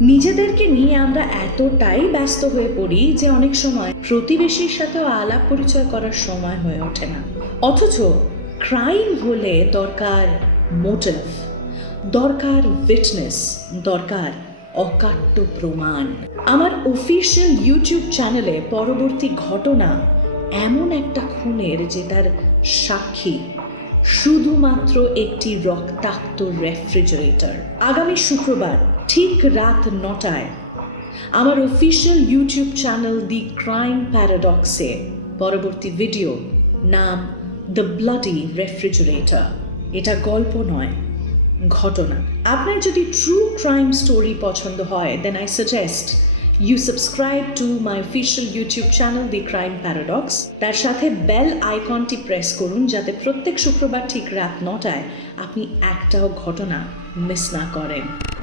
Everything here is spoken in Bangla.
নিজেদেরকে নিয়ে আমরা এতটাই ব্যস্ত হয়ে পড়ি যে অনেক সময় প্রতিবেশীর সাথেও আলাপ পরিচয় করার সময় হয়ে ওঠে না। অথচ ক্রাইম হলে দরকার মোটিভ, দরকার উইটনেস, দরকার অকাট্য প্রমাণ। আমার অফিসিয়াল ইউটিউব চ্যানেলে পরবর্তী ঘটনা এমন একটা খুনের যেটার সাক্ষী শুধুমাত্র একটি রক্তাক্ত রেফ্রিজারেটর। আগামী শুক্রবার ঠিক রাত 9টায় আমার official YouTube channel the crime প্যারাডক্সে পরবর্তী ভিডিও, নাম দ্য ব্লাডি রেফ্রিজারেটর। এটা গল্প নয়, ঘটনা। আপনার যদি ট্রু ক্রাইম স্টোরি পছন্দ হয়, then I suggest you subscribe to my official YouTube channel The Crime Paradox। তার সাথে বেল আইকনটি প্রেস করুন যাতে প্রত্যেক শুক্রবার ঠিক রাত 9টায় আপনি একটাও ঘটনা মিস না করেন।